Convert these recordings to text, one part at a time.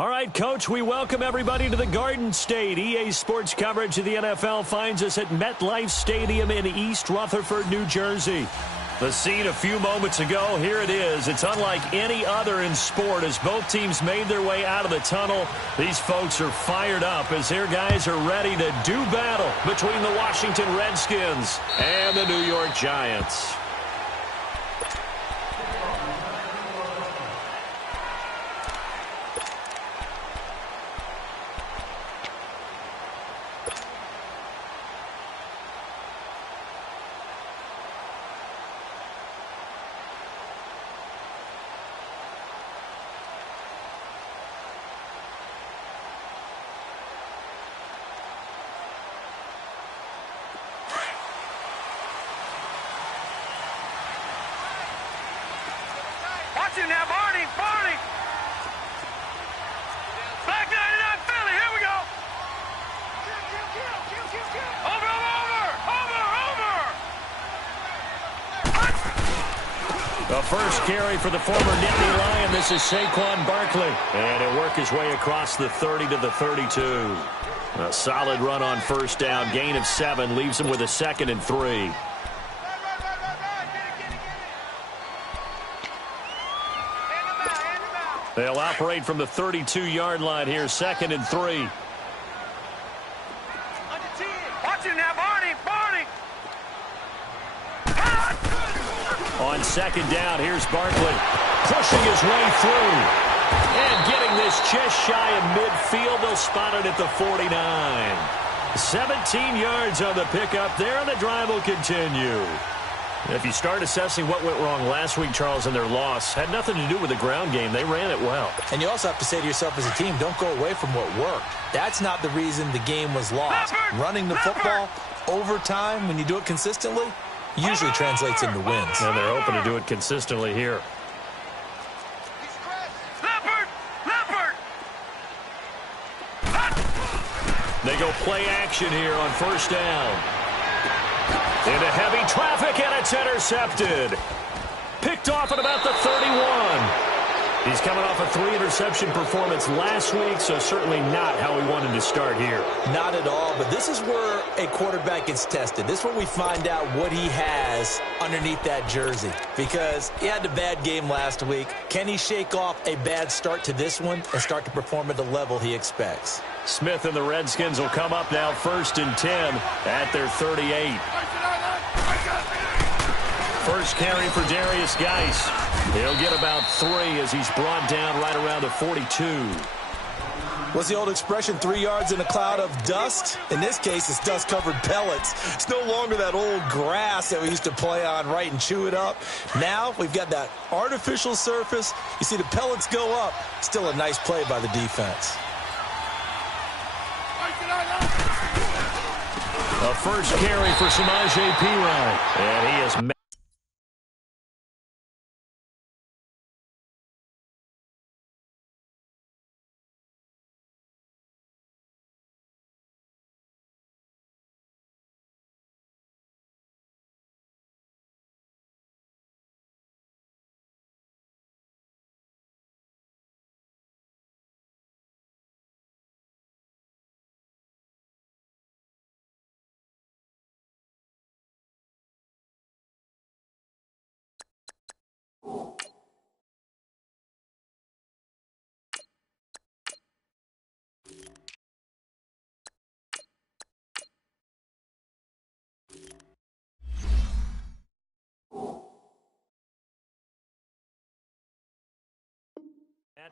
All right, Coach, we welcome everybody to the Garden State. EA Sports coverage of the NFL finds us at MetLife Stadium in East Rutherford, New Jersey. The scene a few moments ago, here it is. It's unlike any other in sport as both teams made their way out of the tunnel. These folks are fired up as their guys are ready to do battle between the Washington Redskins and the New York Giants. Now, Barney. Black 99 Philly, here we go. Over. The first carry for the former Nittany Lion. This is Saquon Barkley. And he'll work his way across the 30 to the 32. A solid run on first down. Gain of 7 leaves him with a 2nd and 3. They'll operate from the 32-yard line here, 2nd and 3. Watch it now, Barney. On 2nd down, here's Barkley pushing his way through. And getting this just shy of midfield. They'll spot it at the 49. 17 yards on the pickup there, and the drive will continue. If you start assessing what went wrong last week, Charles, in their loss, had nothing to do with the ground game. They ran it well. And you also have to say to yourself as a team, don't go away from what worked. That's not the reason the game was lost. Running the football over time, when you do it consistently, usually translates into wins. And they're hoping to do it consistently here. They go play action here on first down. Into heavy traffic, and it's intercepted. Picked off at about the 31. He's coming off a 3-interception performance last week, so certainly not how we wanted to start here. Not at all, but this is where a quarterback gets tested. This is where we find out what he has underneath that jersey. Because he had a bad game last week. Can he shake off a bad start to this one and start to perform at the level he expects? Smith and the Redskins will come up now 1st and 10 at their 38. First carry for Darius Geis. He'll get about 3 as he's brought down right around the 42. What's the old expression, 3 yards in a cloud of dust? In this case, it's dust-covered pellets. It's no longer that old grass that we used to play on, right, and chew it up. Now we've got that artificial surface. You see the pellets go up. Still a nice play by the defense. A first carry for Samaje Perine. And he is met.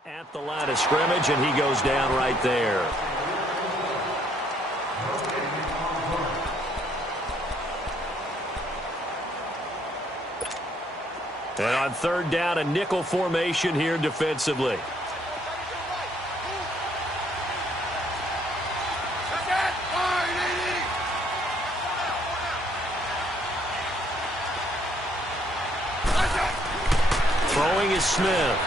At the line of scrimmage, and he goes down right there. And on 3rd down, a nickel formation here defensively. Throwing is Smith.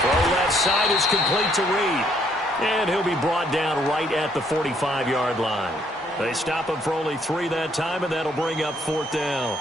Throw left side is complete to Reed. And he'll be brought down right at the 45-yard line. They stop him for only 3 that time, and that'll bring up 4th down.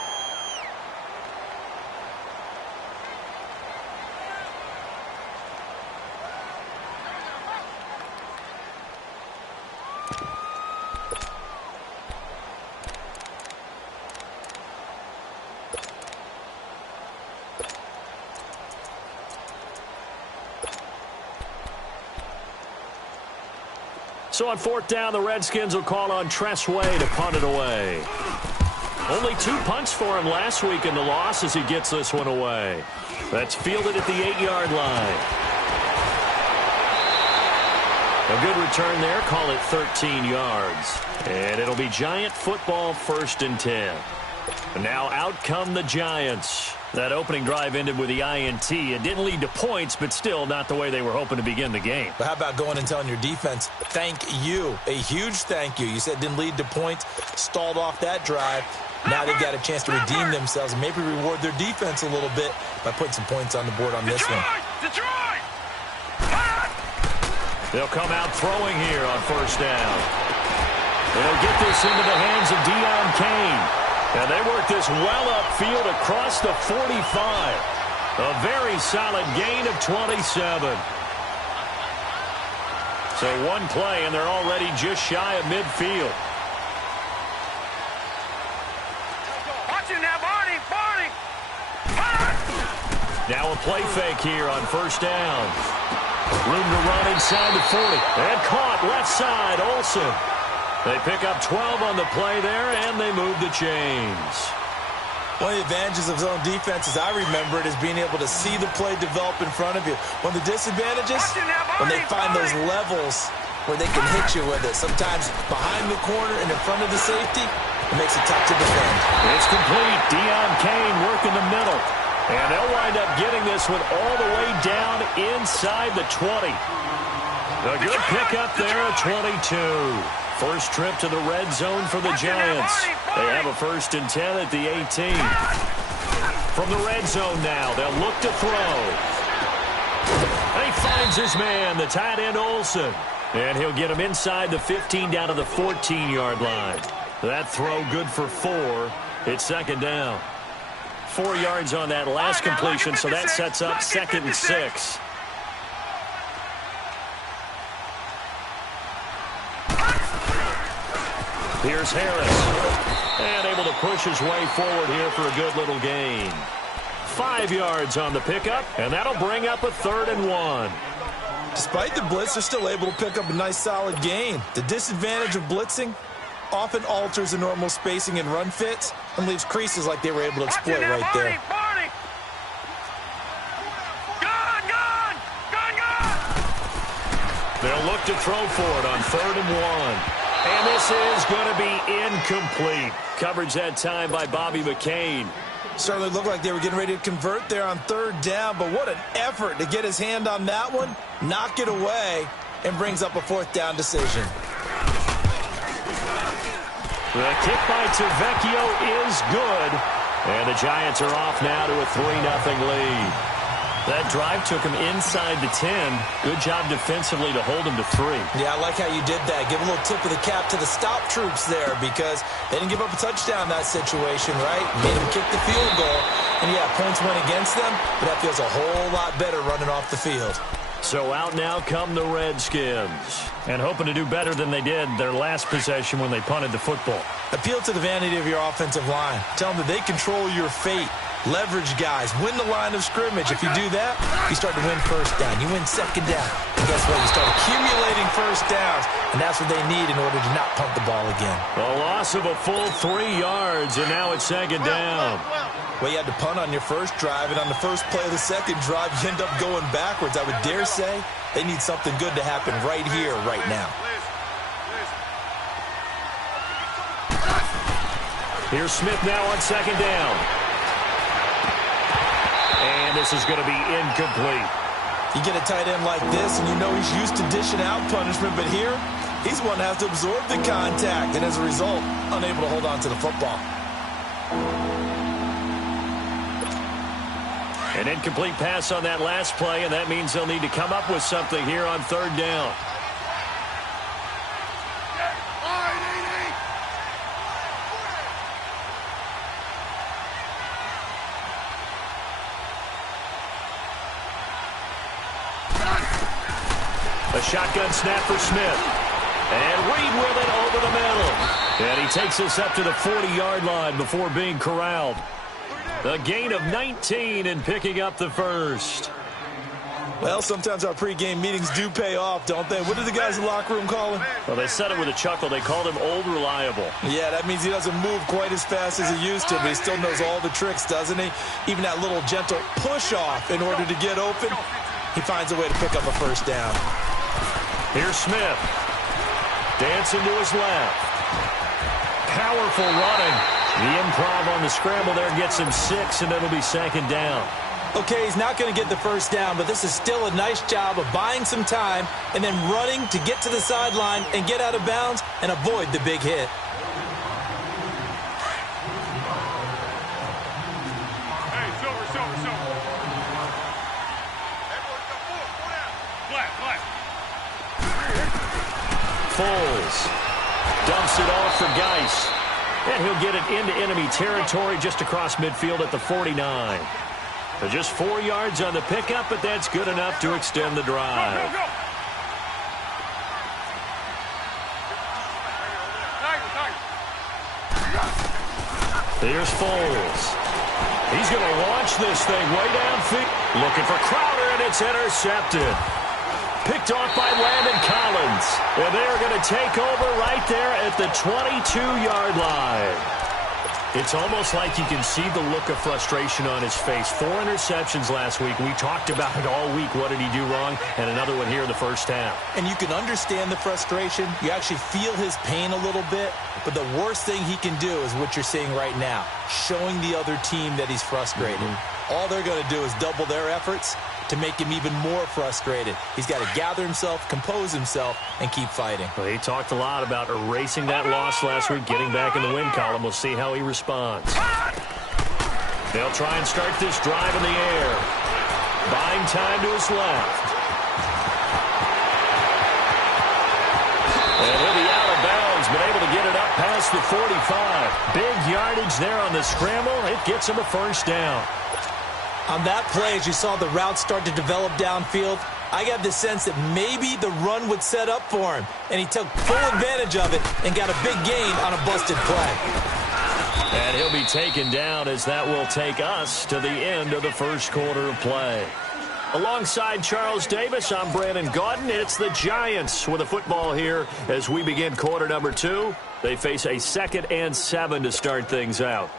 So on 4th down, the Redskins will call on Tressway to punt it away. Only 2 punts for him last week in the loss as he gets this one away. That's fielded at the 8-yard line. A good return there. Call it 13 yards. And it'll be Giant football, 1st and 10. And now out come the Giants. That opening drive ended with the INT. It didn't lead to points, but still not the way they were hoping to begin the game. But how about going and telling your defense, thank you, a huge thank you. You said it didn't lead to points, stalled off that drive. Now they've got a chance to redeem themselves and maybe reward their defense a little bit by putting some points on the board on this one. Detroit! They'll come out throwing here on 1st down. They'll get this into the hands of Deion Kane. And they work this well upfield across the 45. A very solid gain of 27. So one play, and they're already just shy of midfield. Watching now, Barney! Barney! Now a play fake here on 1st down. Room to run inside the 40. And caught left side, Olsen. They pick up 12 on the play there, and they move the chains. One of the advantages of zone defense, as I remember it, is being able to see the play develop in front of you. One of the disadvantages, when they find those levels where they can hit you with it. Sometimes behind the corner and in front of the safety, it makes it tough to defend. It's complete. Deion Kane working the middle. And they'll wind up getting this one all the way down inside the 20. A good pickup there at 22. First trip to the red zone for the Giants. They have a 1st and 10 at the 18. From the red zone now, they'll look to throw. And he finds his man, the tight end Olsen. And he'll get him inside the 15 down to the 14-yard line. That throw good for 4. It's 2nd down. 4 yards on that last completion, so that sets up 2nd and 6. Here's Harris. And able to push his way forward here for a good little gain. 5 yards on the pickup, and that'll bring up a 3rd and 1. Despite the blitz, they're still able to pick up a nice solid gain. The disadvantage of blitzing often alters the normal spacing and run fits and leaves creases like they were able to exploit right there. Barney! Gone! They'll look to throw for it on 3rd and 1. And this is going to be incomplete. Coverage that time by Bobby McCain. Certainly looked like they were getting ready to convert there on 3rd down, but what an effort to get his hand on that one, knock it away, and brings up a 4th down decision. The kick by Tavecchio is good. And the Giants are off now to a 3-0 lead. That drive took him inside the 10. Good job defensively to hold him to 3. Yeah, I like how you did that. Give a little tip of the cap to the stop troops there because they didn't give up a touchdown in that situation, right? Made them kick the field goal. And, yeah, points went against them, but that feels a whole lot better running off the field. So out now come the Redskins. And hoping to do better than they did their last possession when they punted the football. Appeal to the vanity of your offensive line. Tell them that they control your fate. Leverage guys. Win the line of scrimmage. If you do that, you start to win 1st down. You win 2nd down. And guess what? You start accumulating 1st downs. And that's what they need in order to not punt the ball again. A loss of a full 3 yards, and now it's 2nd down. Well, you had to punt on your first drive, and on the first play of the 2nd drive, you end up going backwards. I would dare say they need something good to happen right here, right now. Here's Smith now on 2nd down. And this is going to be incomplete. You get a tight end like this, and you know he's used to dishing out punishment, but here, he's one that has to absorb the contact, and as a result, unable to hold on to the football. An incomplete pass on that last play, and that means they'll need to come up with something here on 3rd down. A shotgun snap for Smith. And Reed with it over the middle. And he takes us up to the 40-yard line before being corralled. A gain of 19 and picking up the 1st. Well, sometimes our pregame meetings do pay off, don't they? What did the guys in the locker room call him? Well, they said it with a chuckle. They called him Old Reliable. Yeah, that means he doesn't move quite as fast as he used to, but he still knows all the tricks, doesn't he? Even that little gentle push-off in order to get open, he finds a way to pick up a first down. Here's Smith. Dancing to his left. Powerful running. The improv on the scramble there gets him 6, and it'll be second down. Okay, he's not going to get the first down, but this is still a nice job of buying some time and then running to get to the sideline and get out of bounds and avoid the big hit. Hey, silver. Black. Foles dumps it off for Geis. And he'll get it into enemy territory just across midfield at the 49. So just 4 yards on the pickup, but that's good enough to extend the drive. Go. Here's Foles. He's going to launch this thing way downfield. Looking for Crowder, and it's intercepted. Picked off by Landon Collins. And they're going to take over right there at the 22-yard line. It's almost like you can see the look of frustration on his face. 4 interceptions last week. We talked about it all week. What did he do wrong? And another one here in the first half. And you can understand the frustration. You actually feel his pain a little bit. But the worst thing he can do is what you're seeing right now, showing the other team that he's frustrated. All they're going to do is double their efforts to make him even more frustrated. He's got to gather himself, compose himself, and keep fighting. Well, he talked a lot about erasing that loss last week, getting back in the win column. We'll see how he responds. They'll try and start this drive in the air. Buying time to his left. And he'll be out of bounds, but able to get it up past the 45. Big yardage there on the scramble. It gets him a first down. On that play, as you saw the route start to develop downfield, I got the sense that maybe the run would set up for him, and he took full advantage of it and got a big gain on a busted play. And he'll be taken down as that will take us to the end of the first quarter of play. Alongside Charles Davis, I'm Brandon Gaudin. It's the Giants with the football here as we begin quarter number 2. They face a 2nd and 7 to start things out.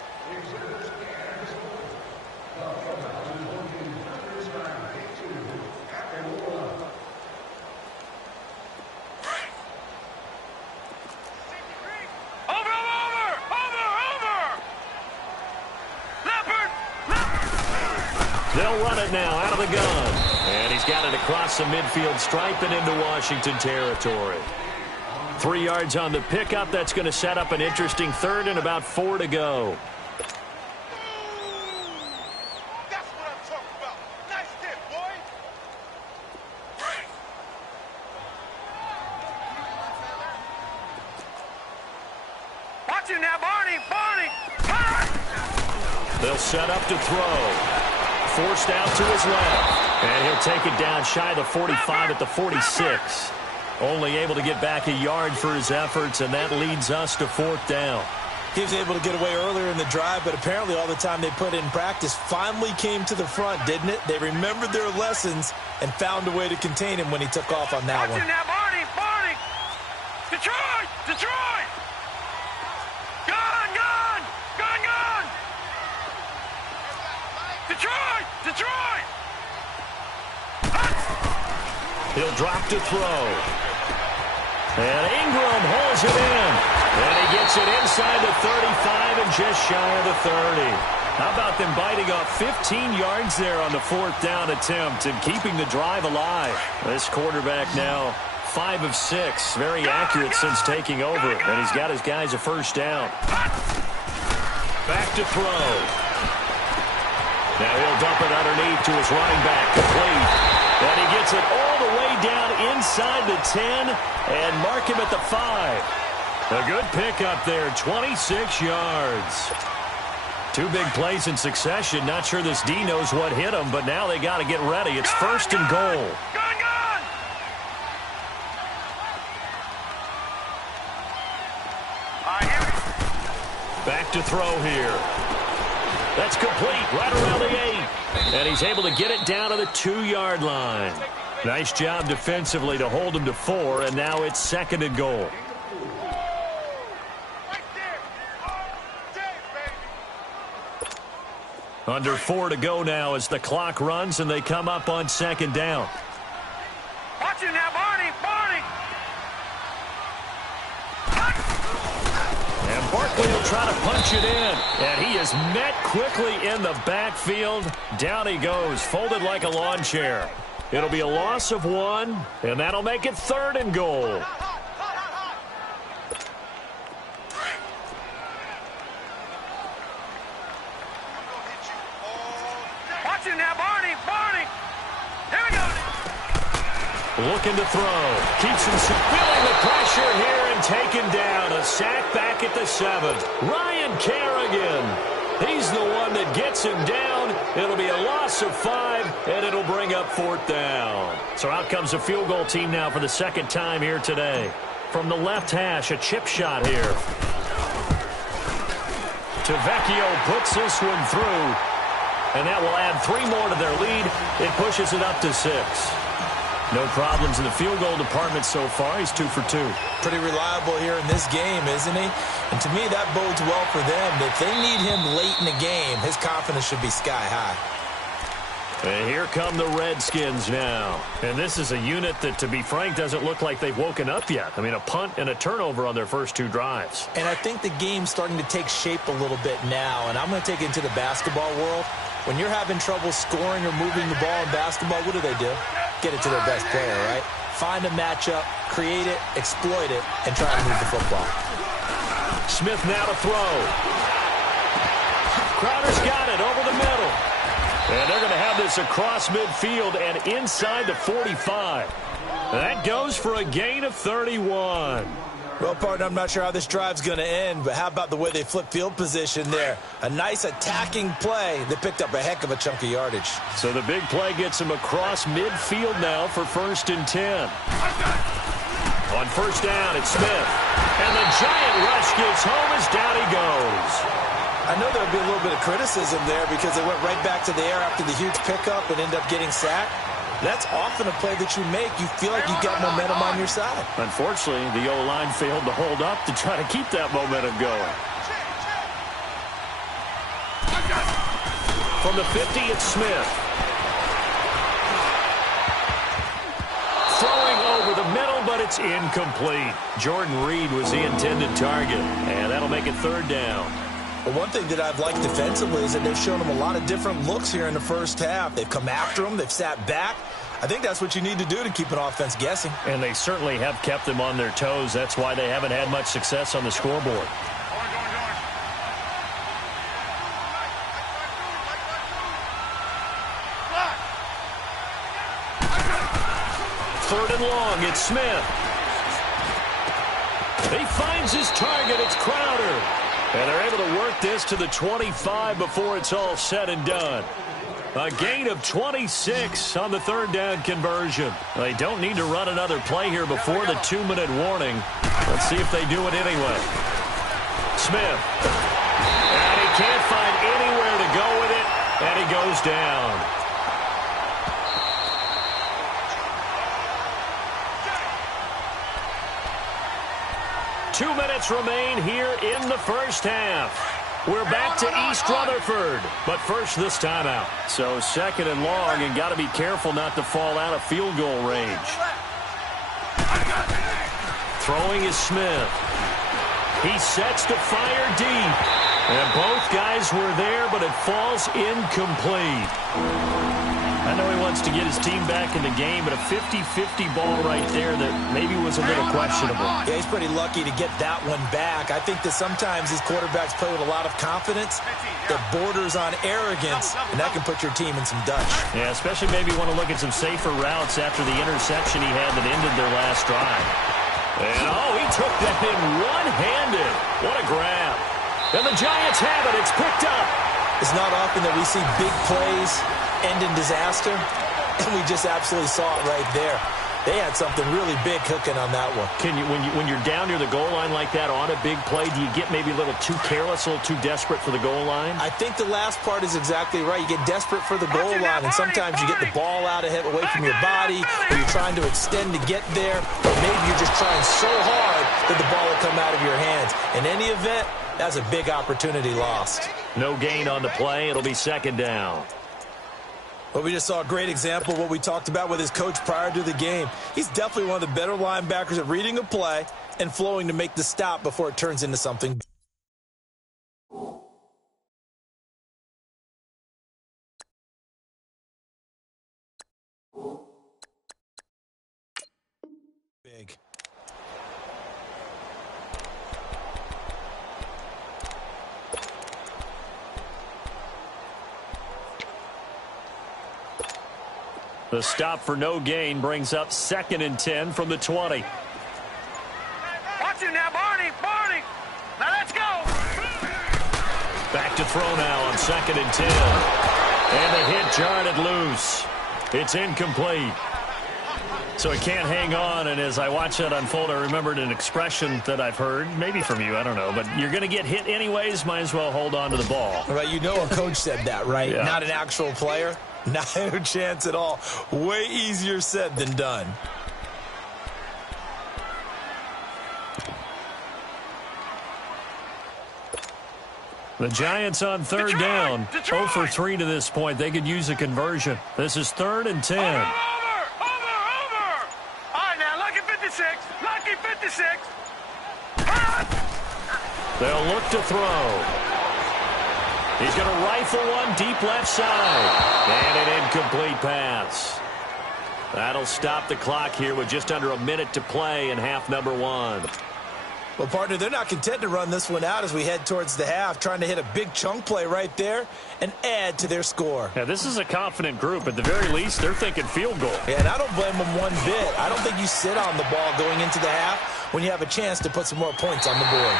They'll run it now out of the gun. And he's got it across the midfield stripe and into Washington territory. 3 yards on the pickup. That's going to set up an interesting 3rd and about 4 to go. That's what I'm talking about. Nice hit, boy. Watch him now, Barney. They'll set up to throw. Forced out to his left. And he'll take it down shy of the 45 at the 46. Only able to get back a yard for his efforts, and that leads us to 4th down. He was able to get away earlier in the drive, but apparently all the time they put in practice finally came to the front, didn't it? They remembered their lessons and found a way to contain him when he took off on that one. Watch him now, Barney. Detroit. Gun. Detroit. He'll drop to throw. And Ingram holds it in. And he gets it inside the 35 and just shy of the 30. How about them biting off 15 yards there on the 4th down attempt and keeping the drive alive? This quarterback now 5 of 6. Very accurate since taking over. And he's got his guys a first down. Back to throw. Now he'll dump it underneath to his running back, complete. And he gets it all the way down inside the 10 and mark him at the 5. A good pickup there, 26 yards. 2 big plays in succession. Not sure this D knows what hit him, but now they got to get ready. It's 1st and goal. Gun. Back to throw here. That's complete right around the 8. And he's able to get it down to the 2-yard line. Nice job defensively to hold him to 4, and now it's 2nd and goal. Under 4 to go now as the clock runs and they come up on 2nd down. Watch it now, Barney! And Barkley will try to punch it in. And he is met quickly in the backfield. Down he goes, folded like a lawn chair. It'll be a loss of 1, and that'll make it 3rd and goal. Watch it now, Barney! Here we go! Looking to throw. Keeps him feeling the pressure here and taken down. A sack back at the 7. Ryan Kerrigan. He's the one that gets him down. It'll be a loss of 5, and it'll bring up 4th down. So out comes a field goal team now for the 2nd time here today. From the left hash, a chip shot here. Tavecchio puts this one through, and that will add 3 more to their lead. It pushes it up to 6. No problems in the field goal department so far. He's 2 for 2. Pretty reliable here in this game, isn't he? And to me, that bodes well for them. If they need him late in the game, his confidence should be sky high. And here come the Redskins now. And this is a unit that, to be frank, doesn't look like they've woken up yet. I mean, a punt and a turnover on their first 2 drives. And I think the game's starting to take shape a little bit now. And I'm going to take it into the basketball world. When you're having trouble scoring or moving the ball in basketball, what do? Get it to their best player, right? Find a matchup, create it, exploit it, and try to move the football. Smith now to throw. Crowder's got it over the middle. And they're going to have this across midfield and inside the 45. That goes for a gain of 31. Well, partner, I'm not sure how this drive's going to end, but how about the way they flip field position there? A nice attacking play that picked up a heck of a chunk of yardage. So the big play gets him across midfield now for 1st and 10. On 1st down, it's Smith. And the giant rush gets home as down he goes. I know there'll be a little bit of criticism there because they went right back to the air after the huge pickup and ended up getting sacked. That's often a play that you make. You feel like you've got momentum on your side. Unfortunately, the O-line failed to hold up to try to keep that momentum going. From the 50, it's Smith. Throwing over the middle, but it's incomplete. Jordan Reed was the intended target, and that'll make it 3rd down. Well, one thing that I've liked defensively is that they've shown them a lot of different looks here in the first half. They've come after them. They've sat back. I think that's what you need to do to keep an offense guessing. And they certainly have kept them on their toes. That's why they haven't had much success on the scoreboard. Third and long, it's Smith. He finds his target. It's Crowder. And they're able to work this to the 25 before it's all said and done. A gain of 26 on the 3rd down conversion. They don't need to run another play here before the 2-minute warning. Let's see if they do it anyway. Smith. And he can't find anywhere to go with it, and he goes down. Two minutes remain here in the first half. We're back to East Rutherford, but first this timeout. So 2nd and long, and got to be careful not to fall out of field goal range. Throwing is Smith. He sets to fire deep. And both guys were there, but it falls incomplete. I know he wants to get his team back in the game, but a 50-50 ball right there that maybe was a little questionable. Yeah, he's pretty lucky to get that one back. I think that sometimes these quarterbacks play with a lot of confidence that borders on arrogance, and that can put your team in some dutch. Yeah, especially maybe want to look at some safer routes after the interception he had that ended their last drive. And, he took that in one-handed. What a grab. And the Giants have it. It's picked up. It's not often that we see big plays end in disaster, and we just absolutely saw it right there. They had something really big cooking on that one. Can you, when you're down near the goal line like that on a big play, do you get maybe a little too careless, a little too desperate for the goal line? I think the last part is exactly right. You get desperate for the goal line, and sometimes you get the ball out ahead, away from your body, or you're trying to extend to get there, or maybe you're just trying so hard that the ball will come out of your hands. In any event, that's a big opportunity lost. No gain on the play. It'll be second down. Well, we just saw a great example of what we talked about with his coach prior to the game. He's definitely one of the better linebackers at reading a play and flowing to make the stop before it turns into something big. The stop for no gain brings up 2nd and 10 from the 20. Watch it now, Barney. Barney. Now let's go. Back to throw now on 2nd and 10. And the hit jarred it loose. It's incomplete. So it can't hang on, and as I watch that unfold, I remembered an expression that I've heard, maybe from you, I don't know, but you're going to get hit anyways, might as well hold on to the ball. Right, you know a coach said that, right? Yeah. Not an actual player. Not a chance at all. Way easier said than done. The Giants on 3rd down. 0 for 3 to this point. They could use a conversion. This is 3rd and 10. Over. All right, now, lucky 56. Lucky 56. They'll look to throw. He's going to rifle one deep left side. And an incomplete pass. That'll stop the clock here with just under a minute to play in half number 1. Well, partner, they're not content to run this one out as we head towards the half, trying to hit a big chunk play right there and add to their score. Yeah, this is a confident group. At the very least, they're thinking field goal. Yeah, and I don't blame them one bit. I don't think you sit on the ball going into the half when you have a chance to put some more points on the board.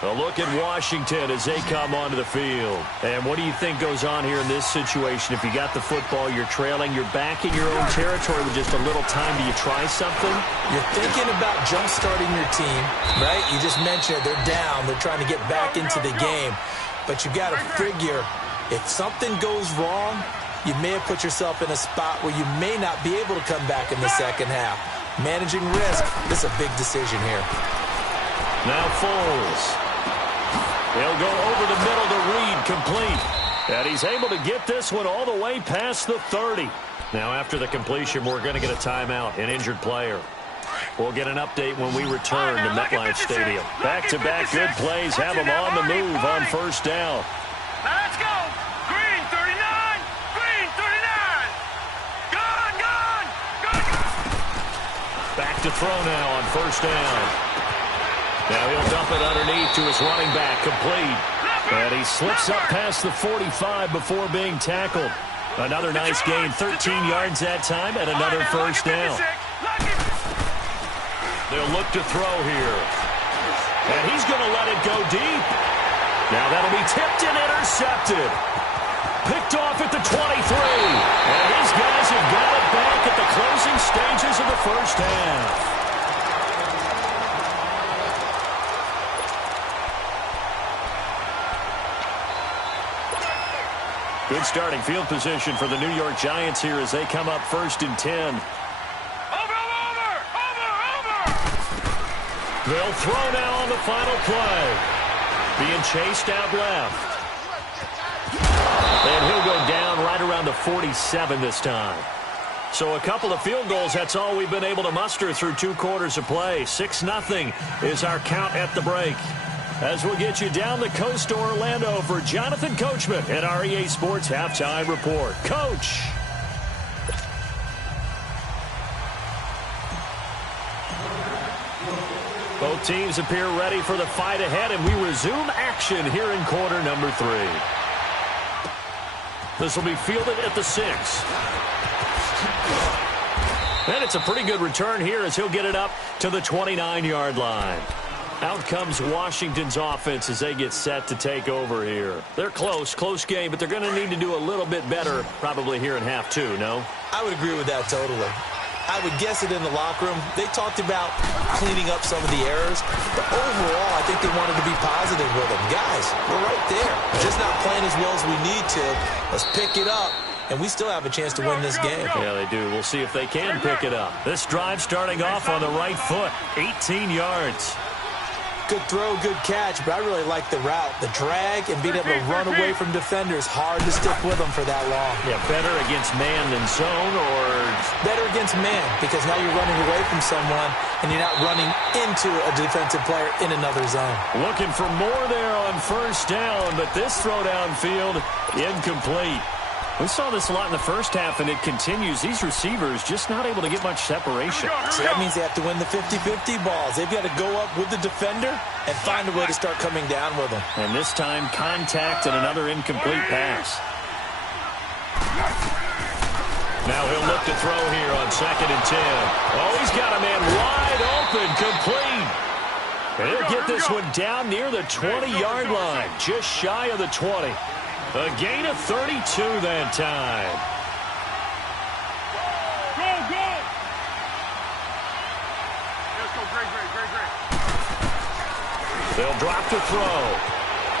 A look at Washington as they come onto the field. And what do you think goes on here in this situation? If you got the football, you're trailing, you're back in your own territory with just a little time. Do you try something? You're thinking about jump-starting your team, right? You just mentioned it. They're down. They're trying to get back into the game. But you got to figure, if something goes wrong, you may have put yourself in a spot where you may not be able to come back in the second half. Managing risk, this is a big decision here. Now Foles. He'll go over the middle to Reed, complete. And he's able to get this one all the way past the 30. Now after the completion, we're going to get a timeout, an injured player. We'll get an update when we return to MetLife Stadium. Back-to-back good plays have them on the move on 1st down. Now let's go. Green 39. Green 39. Gone. Back to throw now on 1st down. Now he'll dump it underneath to his running back, complete. And he slips up past the 45 before being tackled. Another nice gain, 13 yards that time, and another 1st down. They'll look to throw here. And he's going to let it go deep. Now that'll be tipped and intercepted. Picked off at the 23. And his guys have got it back at the closing stages of the 1st half. Good starting field position for the New York Giants here as they come up 1st and 10. Over. They'll throw now on the final play. Being chased out left. And he'll go down right around the 47 this time. So a couple of field goals, that's all we've been able to muster through 2 quarters of play. 6-0 is our count at the break. As we'll get you down the coast to Orlando for Jonathan Coachman at REA Sports Halftime Report. Coach. Both teams appear ready for the fight ahead, and we resume action here in quarter number 3. This will be fielded at the 6. And it's a pretty good return here as he'll get it up to the 29-yard line. Out comes Washington's offense as they get set to take over here. They're close game, but they're going to need to do a little bit better probably here in half two, no? I would agree with that totally. I would guess it in the locker room. They talked about cleaning up some of the errors, but overall, I think they wanted to be positive with them. Guys, we're right there. We're just not playing as well as we need to. Let's pick it up, and we still have a chance to win this game. Yeah, they do. We'll see if they can pick it up. This drive starting off on the right foot, 18 yards. Good throw, good catch, but I really like the route. The drag and being able to run away from defenders, hard to stick with them for that long. Yeah, better against man than zone, or better against man, because now you're running away from someone and you're not running into a defensive player in another zone. Looking for more there on first down, but this throw downfield incomplete. We saw this a lot in the first half, and it continues. These receivers just not able to get much separation. So that means they have to win the 50-50 balls. They've got to go up with the defender and find a way to start coming down with them. And this time, contact and another incomplete pass. Now he'll look to throw here on 2nd and 10. Oh, he's got a man wide open, complete. And he'll get this one down near the 20-yard line, just shy of the 20. A gain of 32 that time. Go! Let's go, great. They'll drop to throw.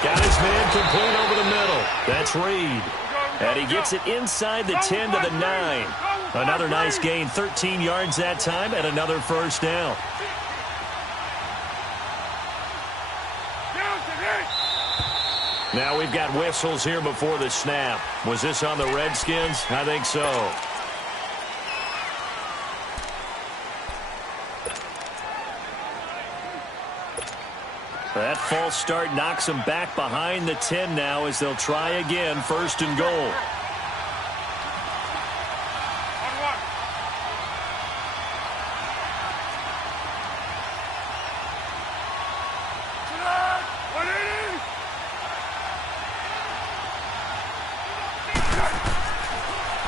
Got his man complete over the middle. That's Reed. And he gets it inside the 10 to the 9. Another nice gain, 13 yards that time, and another first down. Now we've got whistles here before the snap. Was this on the Redskins? I think so. That false start knocks them back behind the 10 now as they'll try again, 1st and goal.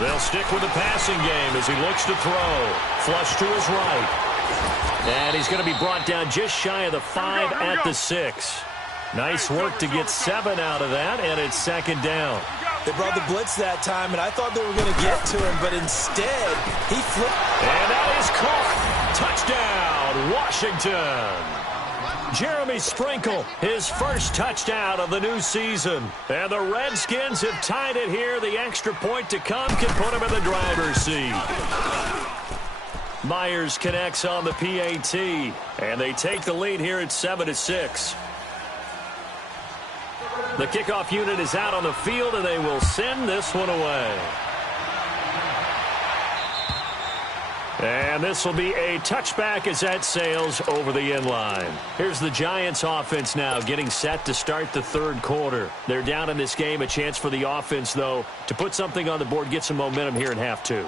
They'll stick with the passing game as he looks to throw. Flush to his right. And he's going to be brought down just shy of the 5 at the 6. Nice work to get 7 out of that, and it's 2nd down. They brought the blitz that time, and I thought they were going to get to him, but instead, he flipped. And that is caught. Touchdown, Washington. Jeremy Sprinkle, his first touchdown of the new season. And the Redskins have tied it here. The extra point to come can put him in the driver's seat. Myers connects on the PAT, and they take the lead here at 7-6. The kickoff unit is out on the field, and they will send this one away. And this will be a touchback as that sails over the end line. Here's the Giants offense now getting set to start the 3rd quarter. They're down in this game. A chance for the offense, though, to put something on the board, get some momentum here in half 2.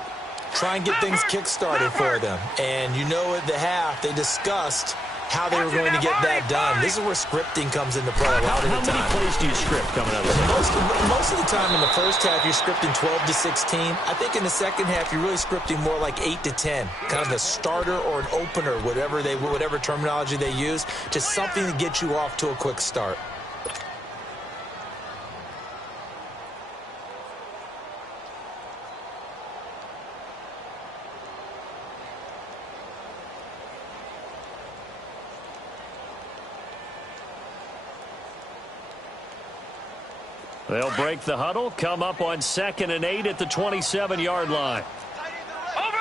Try and get things kick-started for them. And you know at the half, they discussed how they were going to get that done. This is where scripting comes into play a lot of the time. How many plays do you script coming out of this? Most of the time in the first half, you're scripting 12 to 16. I think in the second half, you're really scripting more like 8 to 10. Kind of a starter or an opener, whatever terminology they use. Just something to get you off to a quick start. They'll break the huddle, come up on 2nd and 8 at the 27-yard line. Over!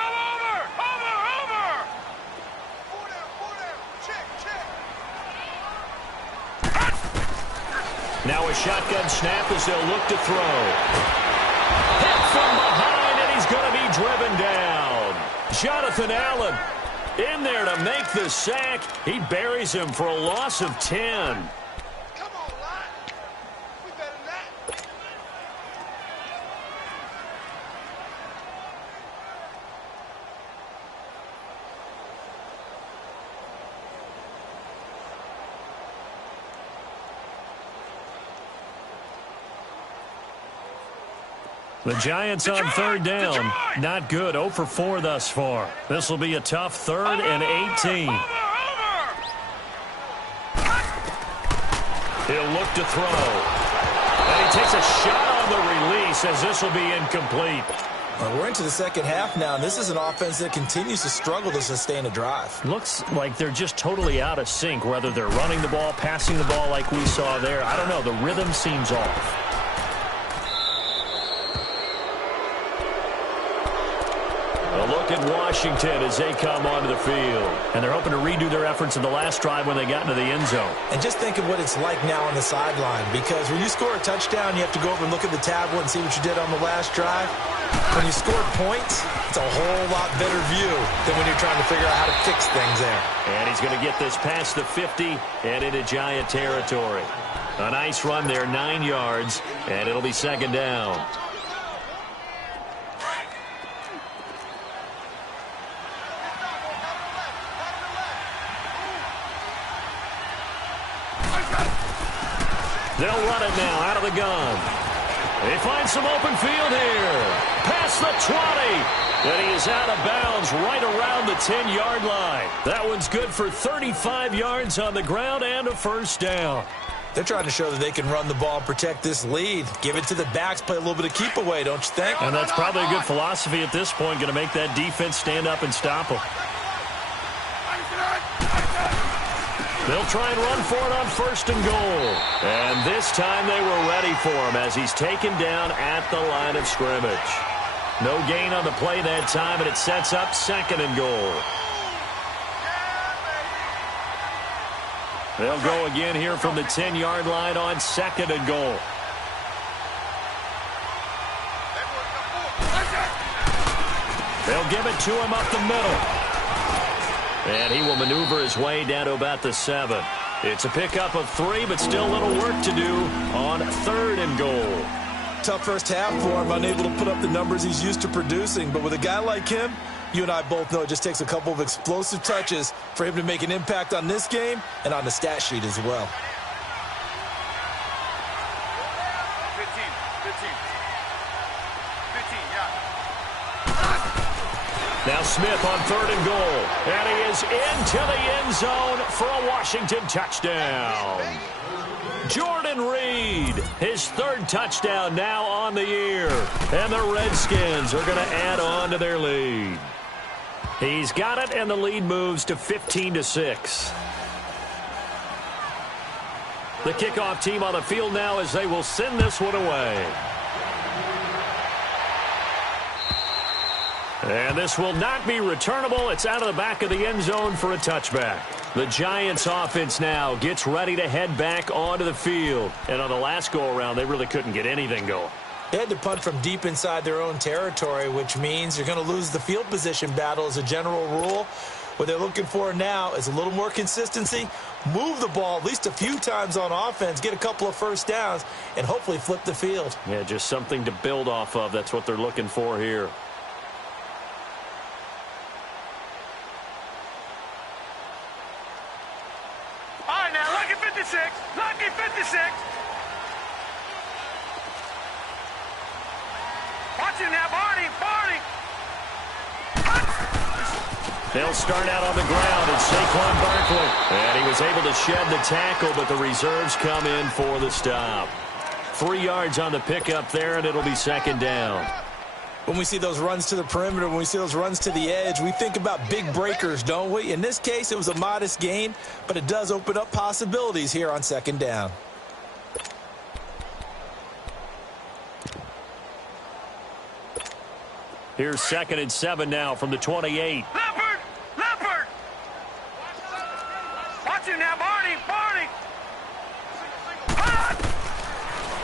Now a shotgun snap as they'll look to throw. Hit from behind, and he's going to be driven down. Jonathan Allen in there to make the sack. He buries him for a loss of 10. The Giants on third down. Not good. 0 for 4 thus far. This will be a tough 3rd and 18. He'll look to throw. And he takes a shot on the release as this will be incomplete. We're into the second half now, and this is an offense that continues to struggle to sustain a drive. Looks like they're just totally out of sync, whether they're running the ball, passing the ball like we saw there. I don't know. The rhythm seems off. A look at Washington as they come onto the field. And they're hoping to redo their efforts in the last drive when they got into the end zone. And just think of what it's like now on the sideline, because when you score a touchdown, you have to go over and look at the tablet and see what you did on the last drive. When you scored points, it's a whole lot better view than when you're trying to figure out how to fix things there. And he's going to get this past the 50 and into Giant territory. A nice run there, 9 yards, and it'll be second down. They'll run it now out of the gun. They find some open field here. Past the 20. And he is out of bounds right around the 10-yard line. That one's good for 35 yards on the ground and a first down. They're trying to show that they can run the ball and protect this lead. Give it to the backs, play a little bit of keep away, don't you think? And that's probably a good philosophy at this point, going to make that defense stand up and stop them. They'll try and run for it on 1st and goal. And this time they were ready for him as he's taken down at the line of scrimmage. No gain on the play that time, and it sets up 2nd and goal. They'll go again here from the 10-yard line on 2nd and goal. They'll give it to him up the middle. And he will maneuver his way down to about the 7. It's a pickup of 3, but still a little work to do on 3rd and goal. Tough first half for him, unable to put up the numbers he's used to producing. But with a guy like him, you and I both know it just takes a couple of explosive touches for him to make an impact on this game and on the stat sheet as well. 15, yeah. Now Smith on 3rd and goal. And he is into the end zone for a Washington touchdown. Jordan Reed, his 3rd touchdown now on the year. And the Redskins are going to add on to their lead. He's got it, and the lead moves to 15-6. The kickoff team on the field now as they will send this one away. And this will not be returnable. It's out of the back of the end zone for a touchback. The Giants offense now gets ready to head back onto the field. And on the last go-around, they really couldn't get anything going. They had to punt from deep inside their own territory, which means you're going to lose the field position battle as a general rule. What they're looking for now is a little more consistency, move the ball at least a few times on offense, get a couple of first downs, and hopefully flip the field. Yeah, just something to build off of. That's what they're looking for here. Lucky 56. Watching now, Barney. They'll start out on the ground. It's Saquon Barkley. And he was able to shed the tackle, but the reserves come in for the stop. 3 yards on the pickup there, and it'll be 2nd down. When we see those runs to the perimeter, when we see those runs to the edge, we think about big breakers, don't we? In this case, it was a modest gain, but it does open up possibilities here on 2nd down. Here's 2nd and 7 now from the 28. Leopard! Watch him now, Barney!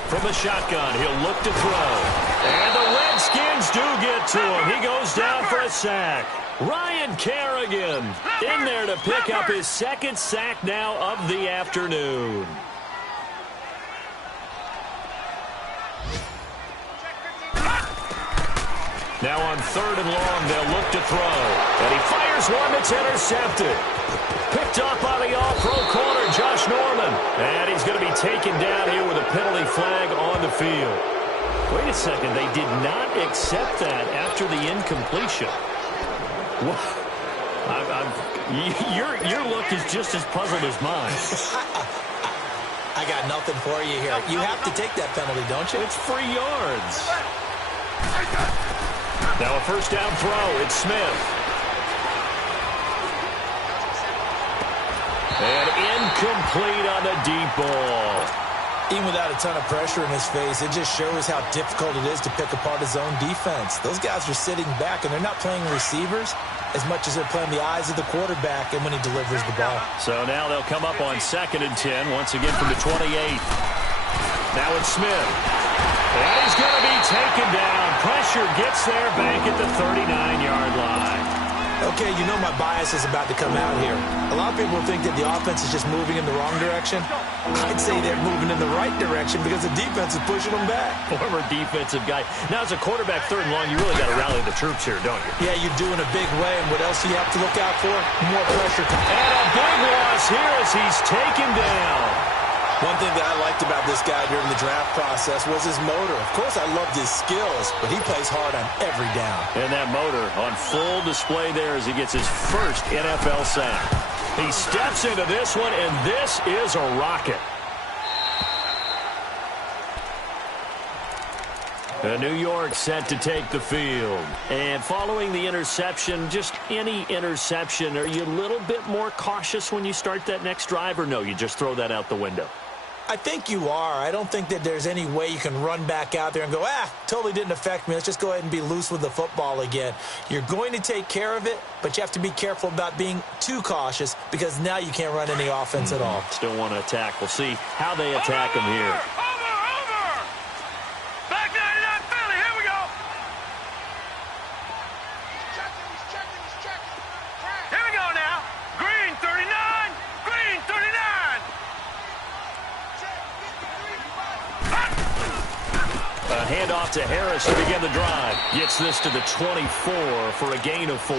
From the shotgun, he'll look to throw. And the Redskins do get to him. He goes down for a sack. Ryan Kerrigan in there to pick up his 2nd sack now of the afternoon. Now on 3rd and long, they'll look to throw. And he fires one that's intercepted. Picked up by the all-pro corner, Josh Norman. And he's going to be taken down here with a penalty flag on the field. Wait a second. They did not accept that after the incompletion. Your look is just as puzzled as mine. I got nothing for you here. You have to take that penalty, don't you? It's free yards. Now a first down throw. It's Smith. And incomplete on the deep ball. Even without a ton of pressure in his face, it just shows how difficult it is to pick apart his own defense. Those guys are sitting back, and they're not playing receivers as much as they're playing the eyes of the quarterback and when he delivers the ball. So now they'll come up on 2nd and 10, once again from the 28. Now it's Smith. And he's going to be taken down. Pressure gets there back at the 39-yard line. Okay, you know my bias is about to come out here. A lot of people think that the offense is just moving in the wrong direction. I'd say they're moving in the right direction because the defense is pushing them back. Former defensive guy. Now, as a quarterback, 3rd and long, you really got to rally the troops here, don't you? Yeah, you do in a big way. And what else do you have to look out for? More pressure. And a big loss here as he's taken down. One thing that I liked about this guy during the draft process was his motor. Of course, I loved his skills, but he plays hard on every down. And that motor on full display there as he gets his first NFL sack. He steps into this one, and this is a rocket. New York set to take the field. And following the interception, just any interception, are you a little bit more cautious when you start that next drive, or no, you just throw that out the window? I think you are. I don't think that there's any way you can run back out there and go, totally didn't affect me. Let's just go ahead and be loose with the football again. You're going to take care of it, but you have to be careful about being too cautious because now you can't run any offense at all. Still want to attack. We'll see how they attack him here. Over! Back 99 Philly, here we go! Here we go now. Green 39, Green 39. A handoff to Harris to begin the drive. Gets this to the 24 for a gain of 4.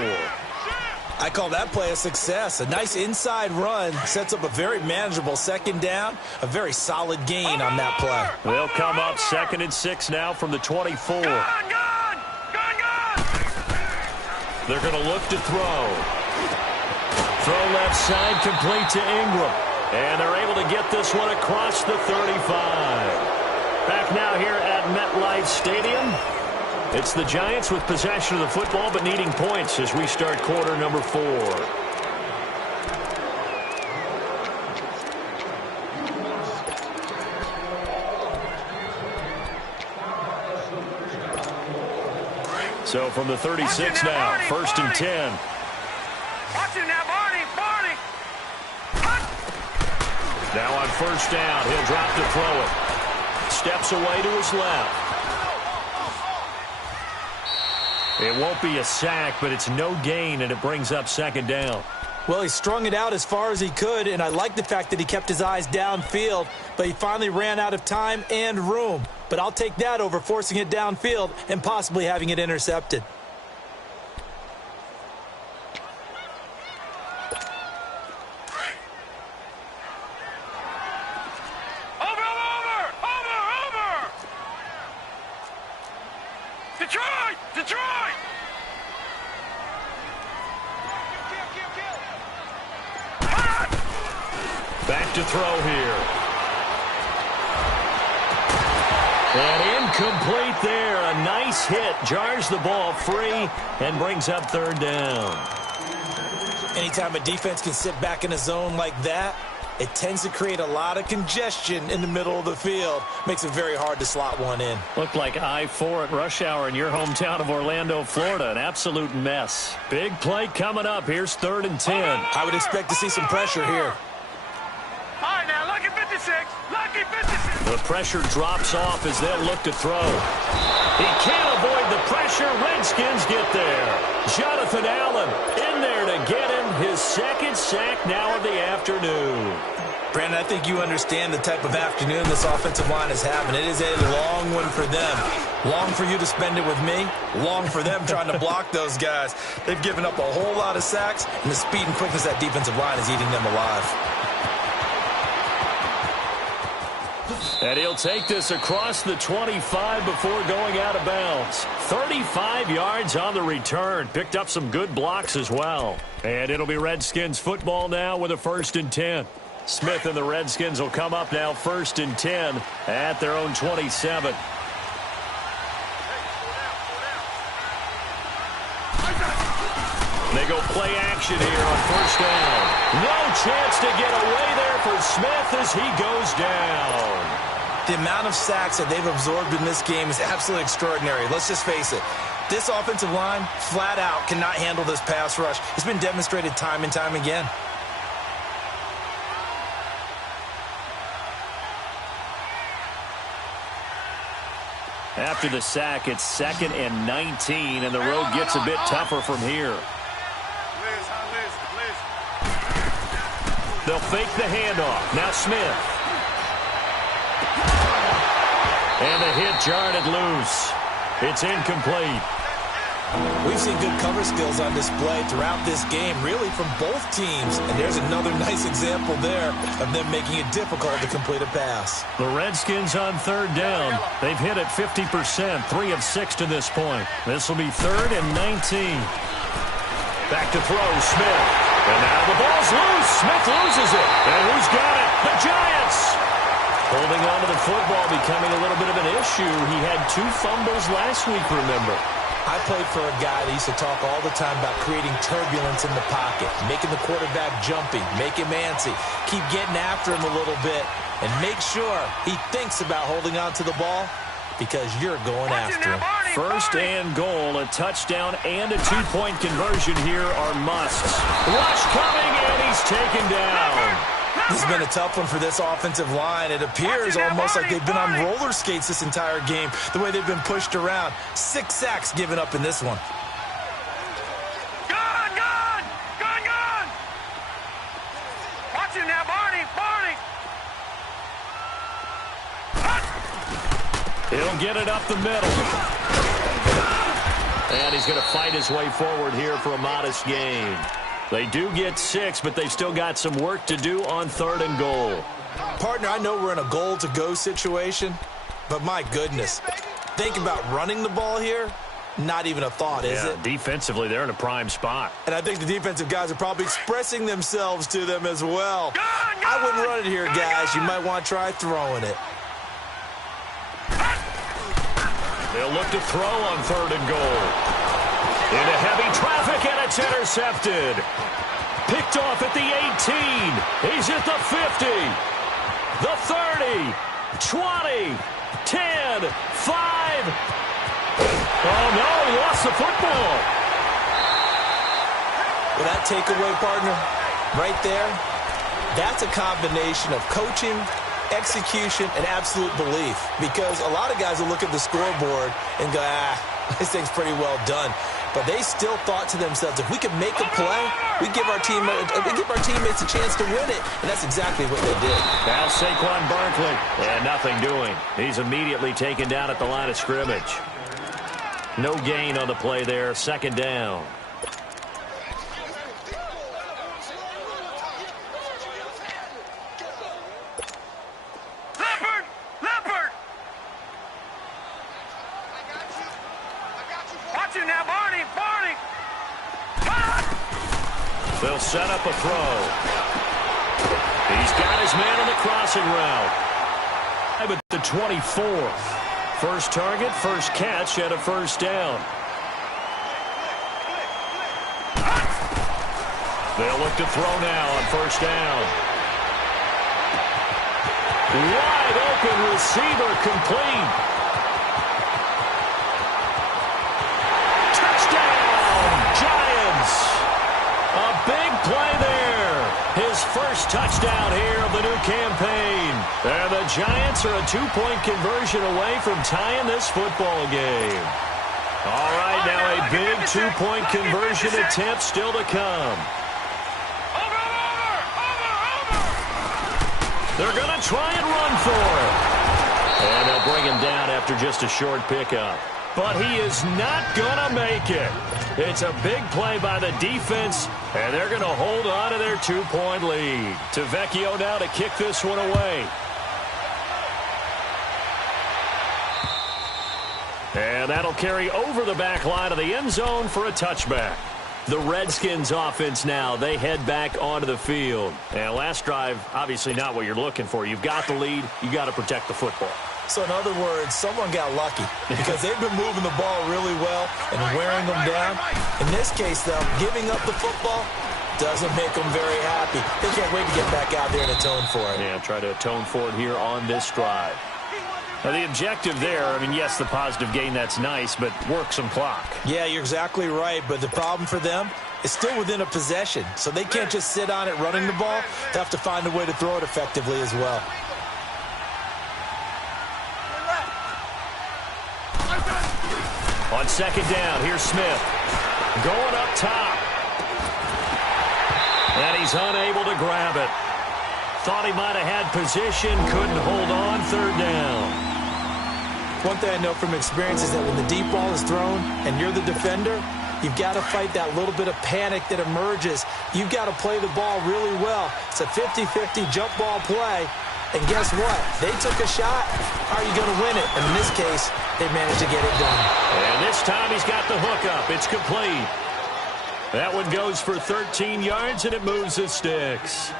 I call that play a success. A nice inside run sets up a very manageable 2nd down. A very solid gain on that play. They'll come up 2nd and 6 now from the 24. Gone! They're going to look to throw. Throw left side complete to Ingram. And they're able to get this one across the 35. Back now here at MetLife Stadium. It's the Giants with possession of the football but needing points as we start quarter number 4. So from the 36 now, 1st and 10. Watch it now, Barney! Now on 1st down, he'll drop to throw it. Steps away to his left. It won't be a sack, but it's no gain, and it brings up 2nd down. Well, he strung it out as far as he could, and I like the fact that he kept his eyes downfield, but he finally ran out of time and room. But I'll take that over forcing it downfield and possibly having it intercepted. Detroit! Back to throw here. And incomplete there. A nice hit. Jars the ball free and brings up 3rd down. Anytime a defense can sit back in a zone like that, it tends to create a lot of congestion in the middle of the field. Makes it very hard to slot one in. Looked like I-4 at rush hour in your hometown of Orlando, Florida. An absolute mess. Big play coming up. Here's 3rd and 10. I would expect to see some pressure here. All right, now, lucky 56. Lucky 56. The pressure drops off as they'll look to throw. He can't avoid the pressure. Redskins get there. Jonathan Allen in there to get him his 2nd sack now of the afternoon. Brandon, I think you understand the type of afternoon this offensive line is having. It is a long one for them. Long for you to spend it with me. Long for them trying to block those guys. They've given up a whole lot of sacks, and the speed and quickness of that defensive line is eating them alive. And he'll take this across the 25 before going out of bounds. 35 yards on the return. Picked up some good blocks as well. And it'll be Redskins football now with a 1st and 10. Smith and the Redskins will come up now 1st and 10 at their own 27. They go play action here on 1st down. No chance to get away there for Smith as he goes down. The amount of sacks that they've absorbed in this game is absolutely extraordinary. Let's just face it. This offensive line, flat out, cannot handle this pass rush. It's been demonstrated time and time again. After the sack, it's 2nd and 19, and the road gets a bit tougher from here. They'll fake the handoff. Now Smith. And the hit jarred it loose. It's incomplete. We've seen good cover skills on display throughout this game, really from both teams. And there's another nice example there of them making it difficult to complete a pass. The Redskins on 3rd down. They've hit it 50%, 3 of 6 to this point. This will be 3rd and 19. Back to throw, Smith. And now the ball's loose. Smith loses it. And who's got it? The Giants. Holding on to the football becoming a little bit of an issue. He had 2 fumbles last week, remember. I played for a guy that used to talk all the time about creating turbulence in the pocket, making the quarterback jumpy, make him antsy, keep getting after him a little bit, and make sure he thinks about holding on to the ball because you're going after him. 1st and goal, a touchdown and a 2-point conversion here are musts. Rush coming, and he's taken down. This has been a tough one for this offensive line. It appears almost like they've been on roller skates this entire game, the way they've been pushed around. 6 sacks given up in this one. Gun! Gun! Gun! Gun! Watch it now, Barney! Barney! He'll get it up the middle. And he's going to fight his way forward here for a modest gain. They do get 6, but they've still got some work to do on 3rd and goal. Partner, I know we're in a goal-to-go situation, but my goodness, think about running the ball here. Not even a thought, is it? Defensively, they're in a prime spot. And I think the defensive guys are probably expressing themselves to them as well. I wouldn't run it here, guys. You might want to try throwing it. They'll look to throw on 3rd and goal. Into heavy traffic, and it's intercepted. Picked off at the 18. He's at the 50. The 30. 20. 10. 5. Oh, no, he lost the football. Well, that takeaway, partner, right there, that's a combination of coaching, execution, and absolute belief. Because a lot of guys will look at the scoreboard and go, this thing's pretty well done. But they still thought to themselves, if we could make a play, we give our teammates a chance to win it. And that's exactly what they did. Now Saquon Barkley. And nothing doing. He's immediately taken down at the line of scrimmage. No gain on the play there. 2nd down. They'll set up a throw. He's got his man on the crossing route. At the 24th. First target, first catch, and a 1st down. They'll look to throw now on 1st down. Wide open receiver complete. Touchdown, Giants. A big play there. His first touchdown here of the new campaign. And the Giants are a 2-point conversion away from tying this football game. All right, now a big 2-point conversion attempt still to come. They're going to try and run for it. And they'll bring him down after just a short pickup. But he is not going to make it. It's a big play by the defense, and they're going to hold on to their 2-point lead. To Vecchio now to kick this one away. And that'll carry over the back line of the end zone for a touchback. The Redskins offense now, they head back onto the field. And last drive, obviously not what you're looking for. You've got the lead. You got to protect the football. So in other words, someone got lucky because they've been moving the ball really well and wearing them down. In this case, though, giving up the football doesn't make them very happy. They can't wait to get back out there and atone for it. Yeah, try to atone for it here on this drive. Now, the objective there, I mean, yes, the positive gain, that's nice, but work some clock. Yeah, you're exactly right, but the problem for them is still within a possession, so they can't just sit on it running the ball. They have to find a way to throw it effectively as well. On second down, here's Smith. Going up top. And he's unable to grab it. Thought he might have had position, couldn't hold on, third down. One thing I know from experience is that when the deep ball is thrown and you're the defender, you've got to fight that little bit of panic that emerges. You've got to play the ball really well. It's a 50-50 jump ball play. And guess what? They took a shot. How are you going to win it? And in this case, they managed to get it done. And this time he's got the hook up. It's complete. That one goes for 13 yards, and it moves the sticks.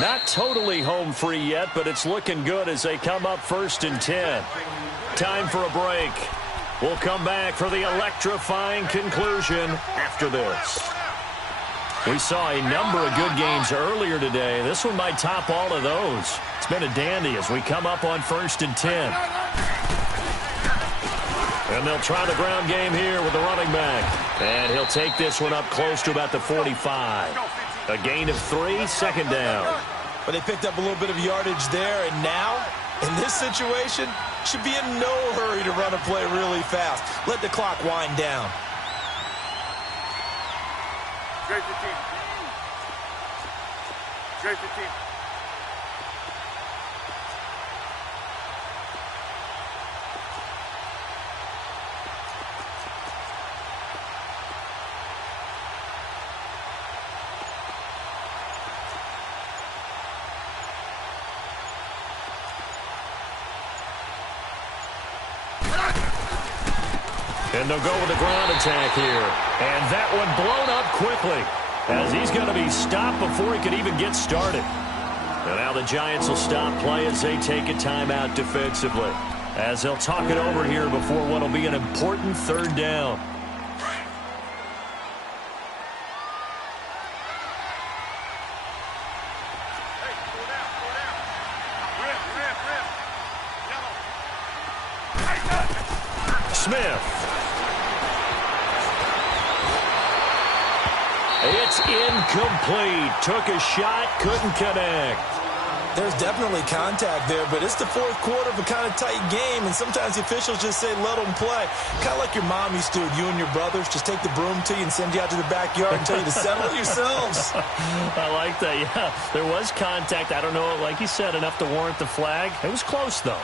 Not totally home free yet, but it's looking good as they come up 1st and 10. Time for a break. We'll come back for the electrifying conclusion after this. We saw a number of good games earlier today. This one might top all of those. It's been a dandy as we come up on 1st and 10. And they'll try the ground game here with the running back. And he'll take this one up close to about the 45. A gain of 3, second down. But they picked up a little bit of yardage there, and now, in this situation, should be in no hurry to run a play really fast. Let the clock wind down. Straight to team. Straight to team. And they'll go with the ground attack here. And that one blown up quickly as he's going to be stopped before he could even get started. And now the Giants will stop play as they take a timeout defensively, as they'll talk it over here before what will be an important third down. Smith. It's incomplete. Took a shot, couldn't connect. There's definitely contact there, but it's the fourth quarter of a kind of tight game, and sometimes the officials just say, let them play. Kind of like your mom used to with you and your brothers. Just take the broom to you and send you out to the backyard and tell you to settle it yourselves. I like that, yeah. There was contact. I don't know, like you said, enough to warrant the flag. It was close, though.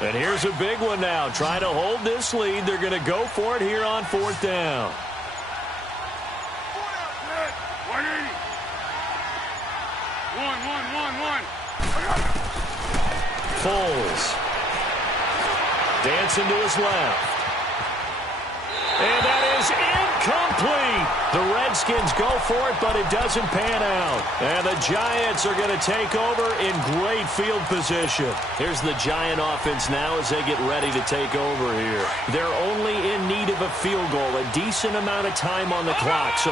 And here's a big one now. Trying to hold this lead. They're going to go for it here on 4th down. 180. 1. Foles. Dancing to his left. And that is incomplete. The Redskins go for it, but it doesn't pan out. And the Giants are going to take over in great field position. Here's the Giant offense now as they get ready to take over here. They're only in need of a field goal, a decent amount of time on the clock. So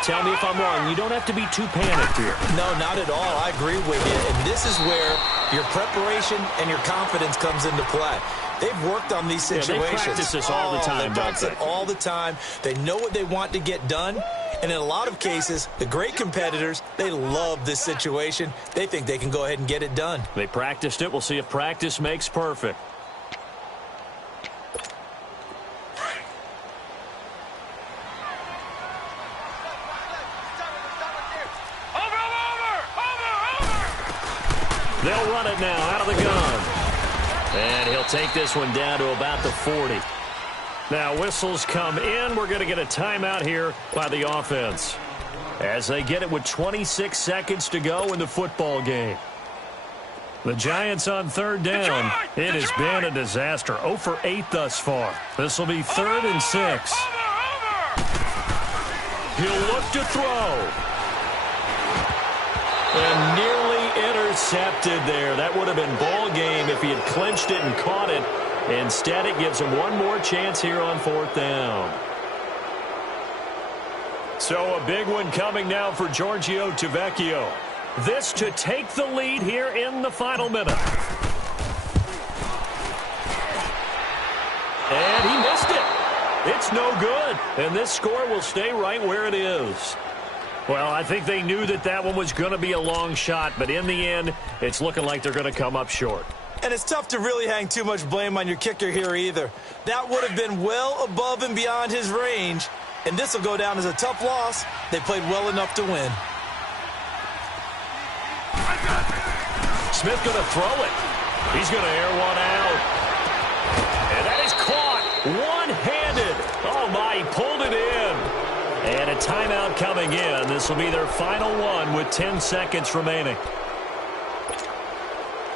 tell me if I'm wrong. You don't have to be too panicked here. No, not at all. I agree with you. And this is where your preparation and your confidence comes into play. They've worked on these situations. Yeah, they practice this all the time, they practice it all the time. They know what they want to get done. And in a lot of cases, the great competitors, they love this situation. They think they can go ahead and get it done. They practiced it. We'll see if practice makes perfect. Over! They'll run it now out of the gun. And he'll take this one down to about the 40. Now whistles come in. We're going to get a timeout here by the offense, as they get it with 26 seconds to go in the football game. The Giants on third down. It has been a disaster. 0 for 8 thus far. This will be 3rd and 6. He'll look to throw. And nearly intercepted there. That would have been ball game if he had clinched it and caught it. Instead, it gives him one more chance here on 4th down. So a big one coming now for Giorgio Tavecchio. This to take the lead here in the final minute. And he missed it. It's no good. And this score will stay right where it is. Well, I think they knew that that one was going to be a long shot, but in the end, it's looking like they're going to come up short. And it's tough to really hang too much blame on your kicker here either. That would have been well above and beyond his range, and this will go down as a tough loss. They played well enough to win. Smith going to throw it. He's going to air one out. And that is caught one-handed. Oh, my, he pulled it in. And a timeout coming in. This will be their final one with 10 seconds remaining.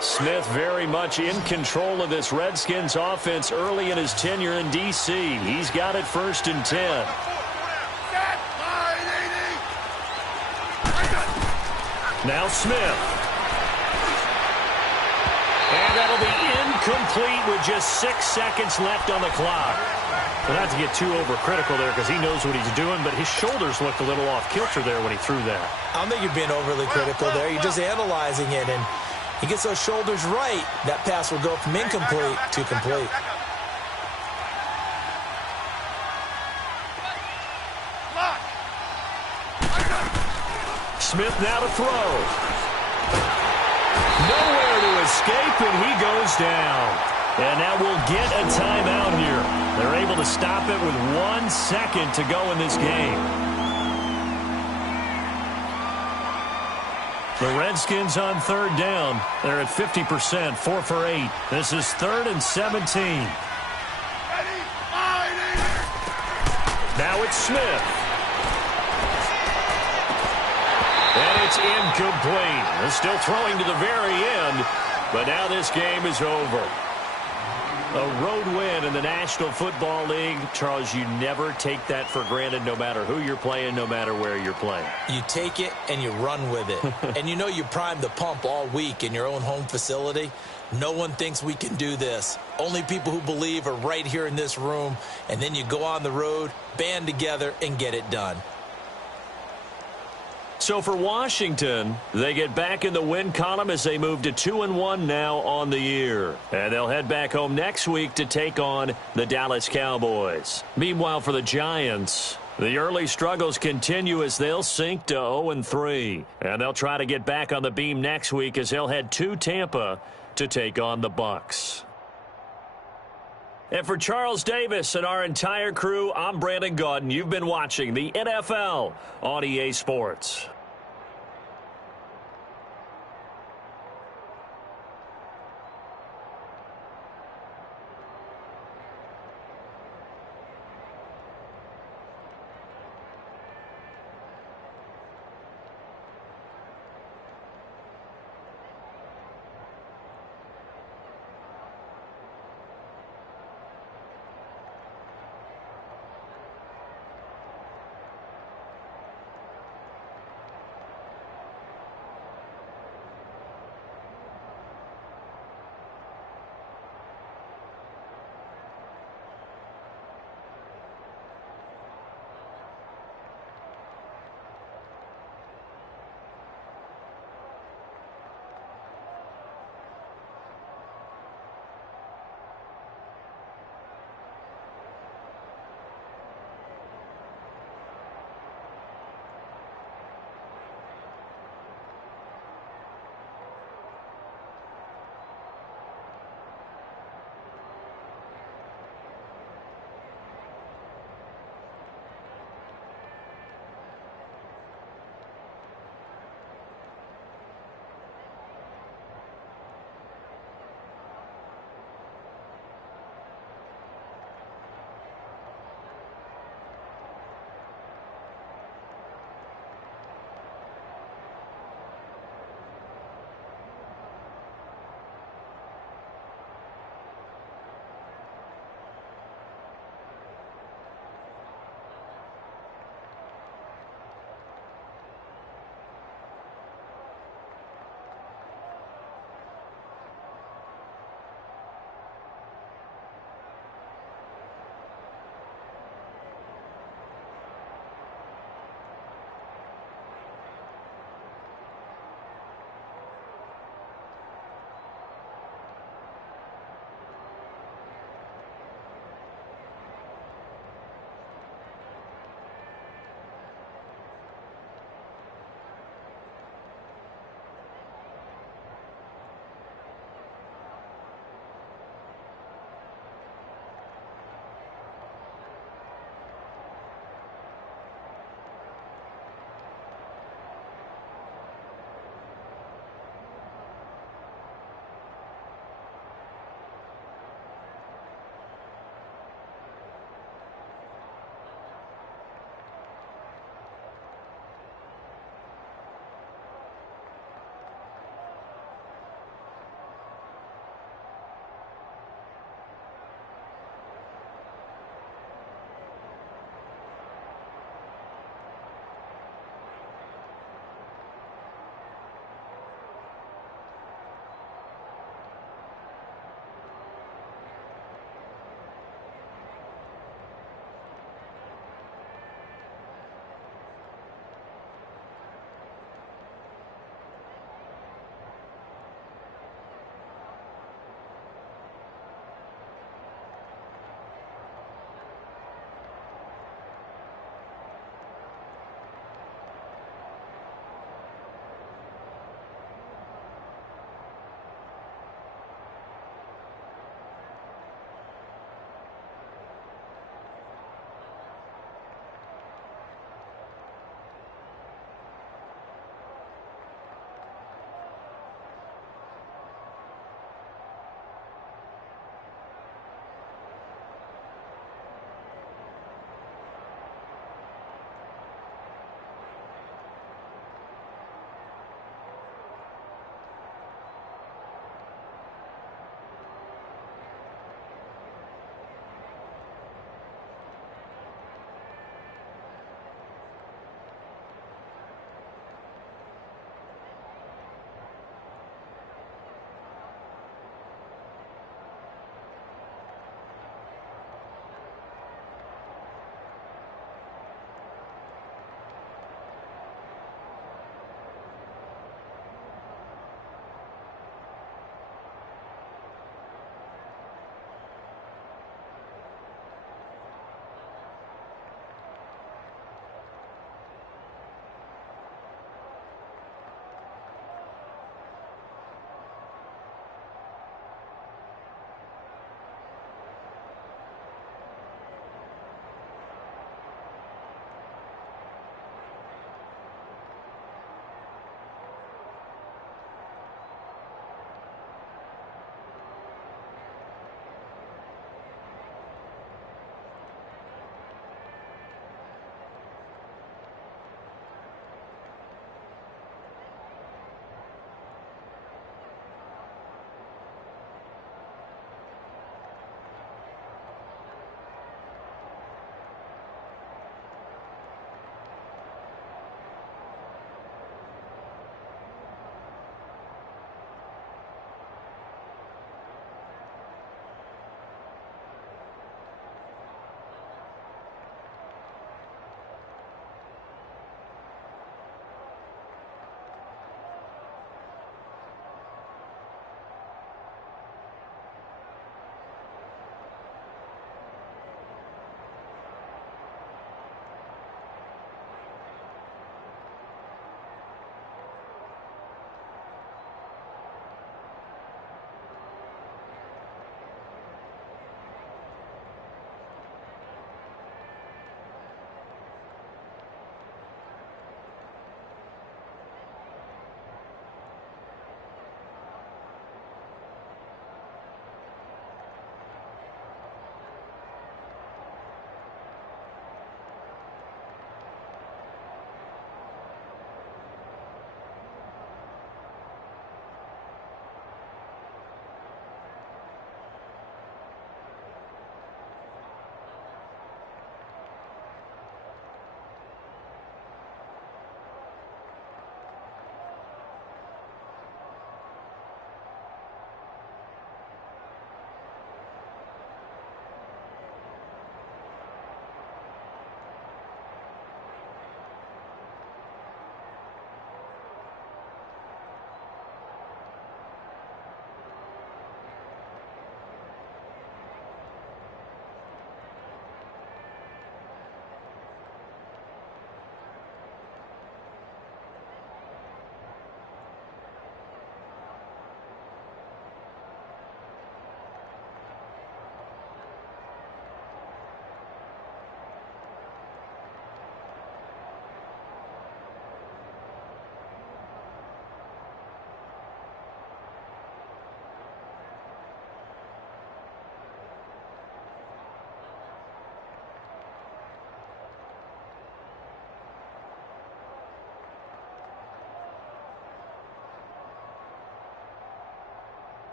Smith very much in control of this Redskins offense early in his tenure in D.C. He's got it 1st and 10. Now Smith. And that'll be incomplete with just 6 seconds left on the clock. Well, not to get too overcritical there because he knows what he's doing, but his shoulders looked a little off kilter there when he threw that. I don't think you're being overly critical there. You're just analyzing it, and he gets those shoulders right. That pass will go from incomplete to complete. Smith now to throw. Nowhere to escape, and he goes down. And now we'll get a timeout here. They're able to stop it with 1 second to go in this game. The Redskins on third down. They're at 50%, 4 for 8. This is 3rd and 17. Now it's Smith. And it's incomplete. They're still throwing to the very end, but now this game is over. A road win in the National Football League. Charles, you never take that for granted no matter who you're playing, no matter where you're playing. You take it and you run with it. And you know you primed the pump all week in your own home facility. No one thinks we can do this. Only people who believe are right here in this room. And then you go on the road, band together, and get it done. So for Washington, they get back in the win column as they move to 2-1 now on the year. And they'll head back home next week to take on the Dallas Cowboys. Meanwhile, for the Giants, the early struggles continue as they'll sink to 0-3. And they'll try to get back on the beam next week as they'll head to Tampa to take on the Bucs. And for Charles Davis and our entire crew, I'm Brandon Gaudin. You've been watching the NFL on EA Sports.